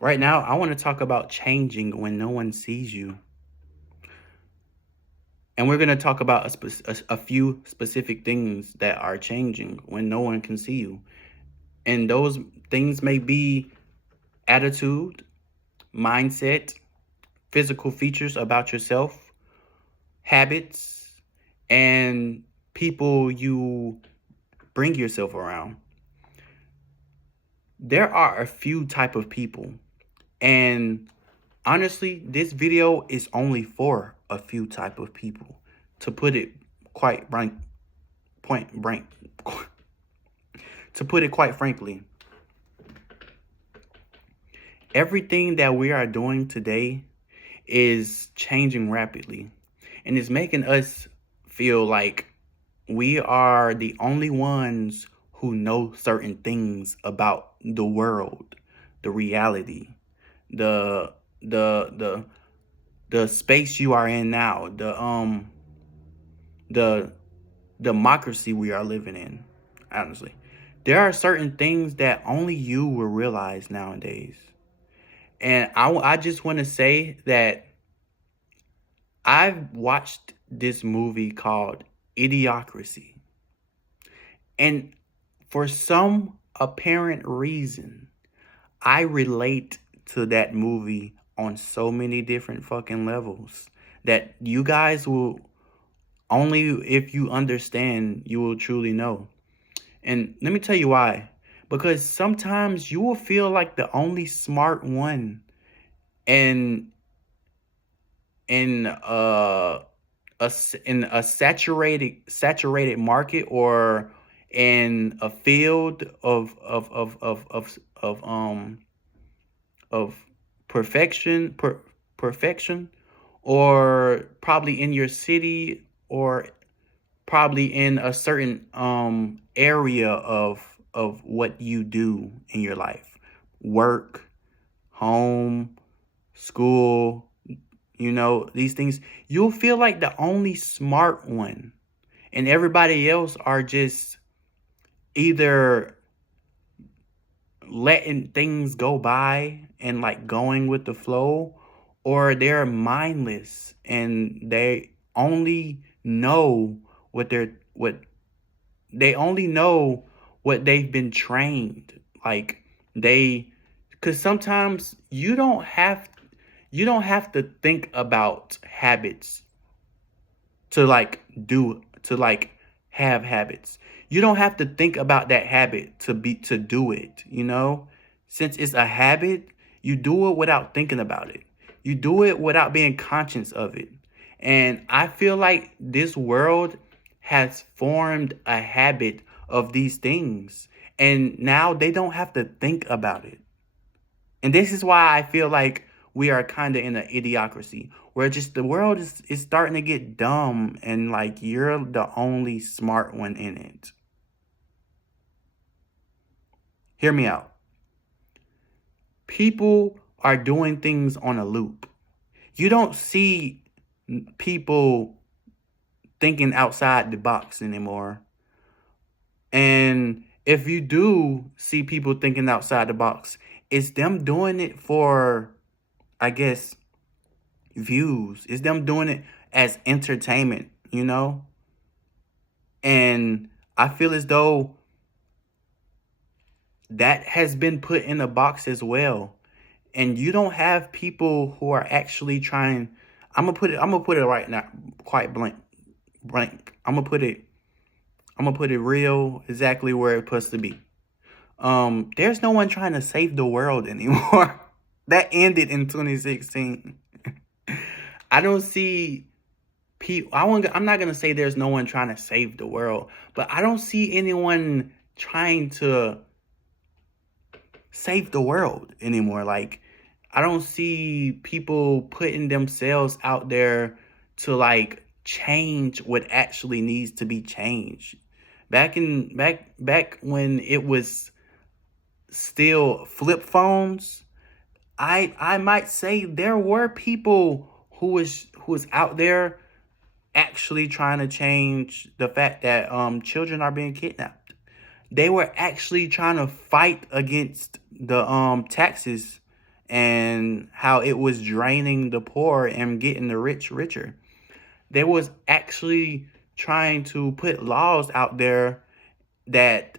Right now, I want to talk about changing when no one sees you. And we're going to talk about a few specific things that are changing when no one can see you. And those things may be attitude, mindset, physical features about yourself, habits, and people you bring yourself around. There are a few type of people, and honestly, this video is only for a few type of people. To put it quite blank, point blank, to put it quite frankly, everything that we are doing today is changing rapidly, and it's making us feel like we are the only ones who know certain things about the world, the reality, the the the the space you are in now, the democracy we are living in. Honestly, there are certain things that only you will realize nowadays. And I just want to say that I've watched this movie called Idiocracy. And for some apparent reason, I relate to that movie on so many different fucking levels that you guys will only if you understand, you will truly know. And let me tell you why. Because sometimes you will feel like the only smart one in in in a saturated market, or in a field of perfection perfection, or probably in your city, or probably in a certain area of what you do in your life, work, home, school, these things. You'll feel like the only smart one, and everybody else are just either letting things go by and like going with the flow, or they're mindless and they only know what they only know what they've been trained. Like they Because sometimes you don't have to think about habits to like have habits. You don't have to think about that habit to do it. Since it's a habit, you do it without thinking about it. You do it without being conscious of it. And I feel like this world has formed a habit of these things, and now they don't have to think about it. And this is why I feel like we are kind of in an idiocracy where just the world is starting to get dumb, and like you're the only smart one in it. Hear me out. People are doing things on a loop. You don't see people thinking outside the box anymore. And if you do see people thinking outside the box, it's them doing it for, I guess, views. It's them doing it as entertainment. And I feel as though that has been put in a box as well. And you don't have people who are actually trying. I'm gonna put it right now, quite blank. I'm gonna put it real exactly where it's supposed to be. There's no one trying to save the world anymore. That ended in 2016. I don't see people. I'm not gonna say there's no one trying to save the world, but I don't see anyone trying to save the world anymore. Like, I don't see people putting themselves out there to like change what actually needs to be changed. Back when it was still flip phones, I might say there were people who was out there actually trying to change the fact that children are being kidnapped. They were actually trying to fight against the taxes and how it was draining the poor and getting the rich richer. They was actually trying to put laws out there that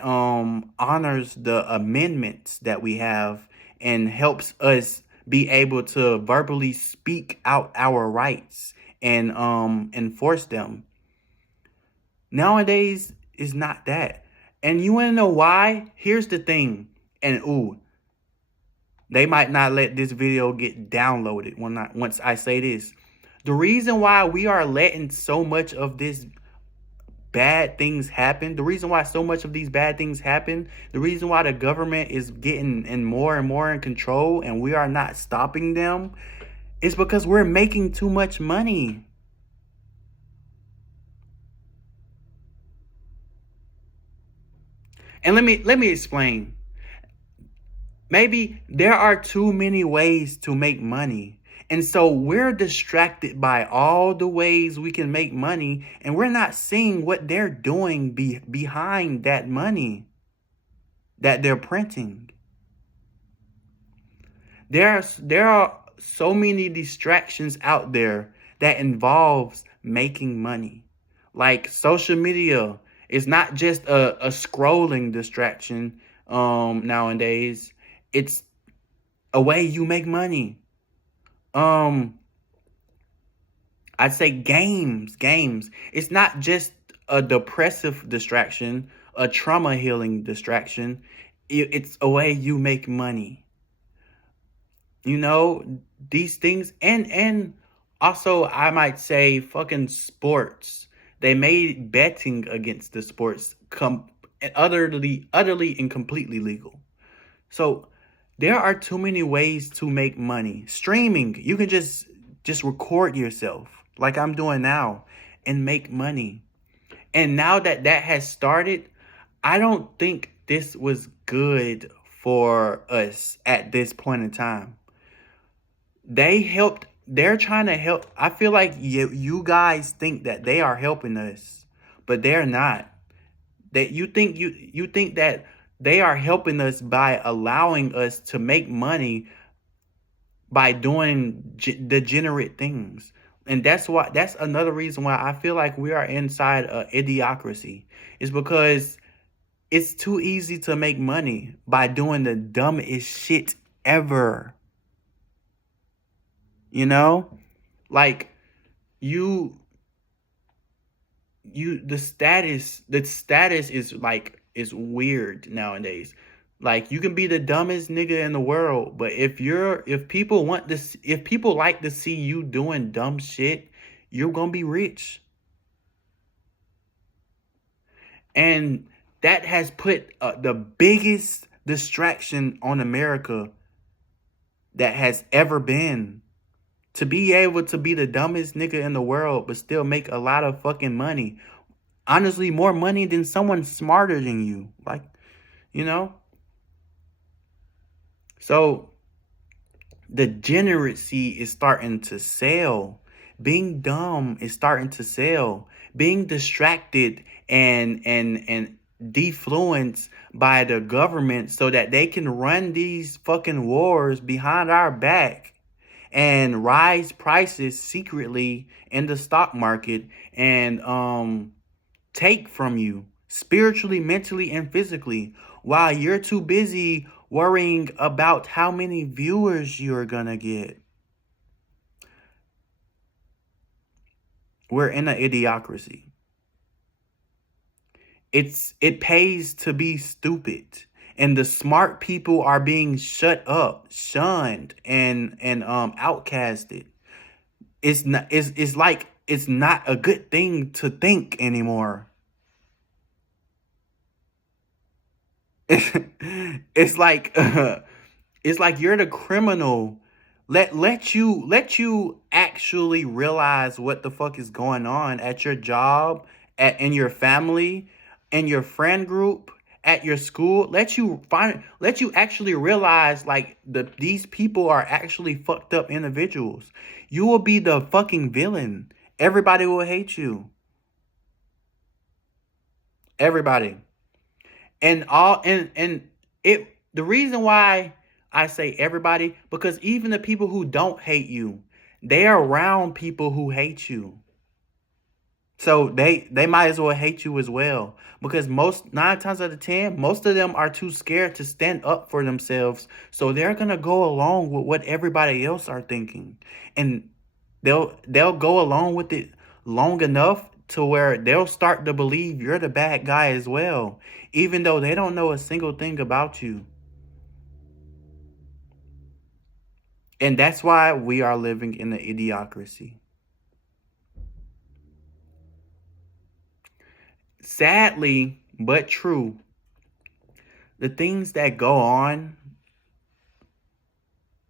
honors the amendments that we have and helps us be able to verbally speak out our rights and enforce them. Nowadays is not that. And you want to know why? Here's the thing. And ooh, they might not let this video get downloaded once I say this. The reason why we are letting so much of this bad things happen, the reason why so much of these bad things happen, the reason why the government is getting more and more in control and we are not stopping them is because we're making too much money. And let me explain. Maybe there are too many ways to make money. And so we're distracted by all the ways we can make money, and we're not seeing what they're doing behind that money that they're printing. There are so many distractions out there that involves making money. Like social media is not just a scrolling distraction nowadays. It's a way you make money. Um, I'd say games. It's not just a depressive distraction, a trauma healing distraction. It's a way you make money. You know, these things and also I might say fucking sports. They made betting against the sports utterly and completely legal. So there are too many ways to make money. Streaming, you can just record yourself like I'm doing now and make money. And now that that has started, I don't think this was good for us at this point in time. They're trying to help. I feel like you guys think that they are helping us, but they're not. That you think that they are helping us by allowing us to make money by doing degenerate things. And that's another reason why I feel like we are inside a idiocracy. Is because it's too easy to make money by doing the dumbest shit ever. You know? Like you the status is weird nowadays. Like you can be the dumbest nigga in the world, but if people if people like to see you doing dumb shit, you're gonna be rich. And that has put the biggest distraction on America that has ever been. To be able to be the dumbest nigga in the world, but still make a lot of fucking money. Honestly, more money than someone smarter than you. Like, you know? So, degeneracy is starting to sell. Being dumb is starting to sell. Being distracted and defluenced by the government so that they can run these fucking wars behind our back and rise prices secretly in the stock market and take from you spiritually, mentally, and physically while you're too busy worrying about how many viewers you're gonna get. We're in an idiocracy. It pays to be stupid. And the smart people are being shut up, shunned, and outcasted. It's like it's not a good thing to think anymore. It's like it's like you're the criminal. Let you actually realize what the fuck is going on at your job, in your family, in your friend group, at your school. Let you actually realize like these people are actually fucked up individuals. You will be the fucking villain. Everybody will hate you. Everybody. And all and it the reason why I say everybody because even the people who don't hate you, they're around people who hate you. So they might as well hate you as well because most 9 times out of 10, most of them are too scared to stand up for themselves. So they're gonna go along with what everybody else are thinking, and they'll go along with it long enough to where they'll start to believe you're the bad guy as well, even though they don't know a single thing about you. And that's why we are living in an idiocracy. Sadly, but true, the things that go on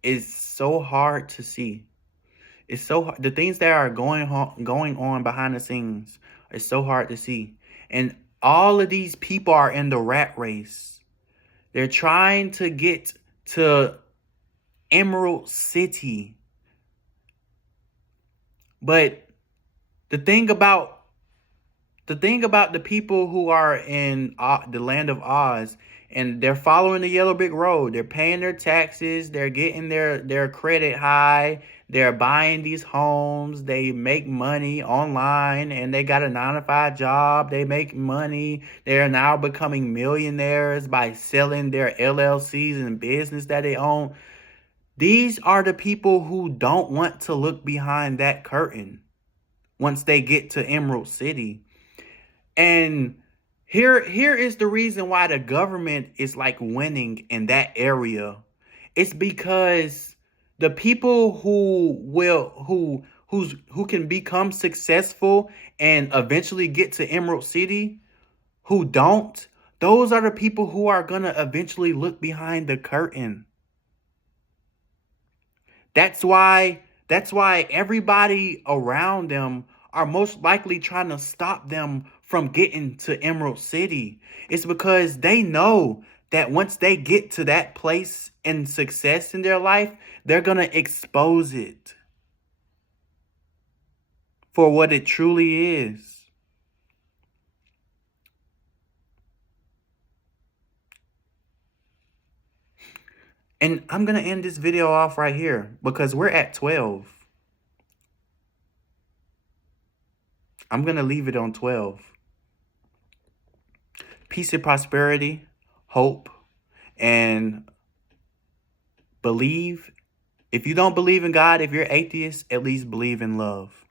is so hard to see. It's so hard. The things that are going on behind the scenes is so hard to see. And all of these people are in the rat race. They're trying to get to Emerald City. But the thing about the people who are in the land of Oz, and they're following the yellow brick road, they're paying their taxes, they're getting their credit high, they're buying these homes, they make money online, and they got a 9 to 5 job, they make money, they're now becoming millionaires by selling their LLCs and business that they own. These are the people who don't want to look behind that curtain once they get to Emerald City. And here is the reason why the government is like winning in that area. It's because the people who can become successful and eventually get to Emerald City, who don't, those are the people who are gonna eventually look behind the curtain. That's why everybody around them are most likely trying to stop them from getting to Emerald City. It's because they know that once they get to that place and success in their life, they're going to expose it for what it truly is. And I'm going to end this video off right here because we're at 12. I'm going to leave it on 12. Peace and prosperity, hope, and believe. If you don't believe in God, if you're atheist, at least believe in love.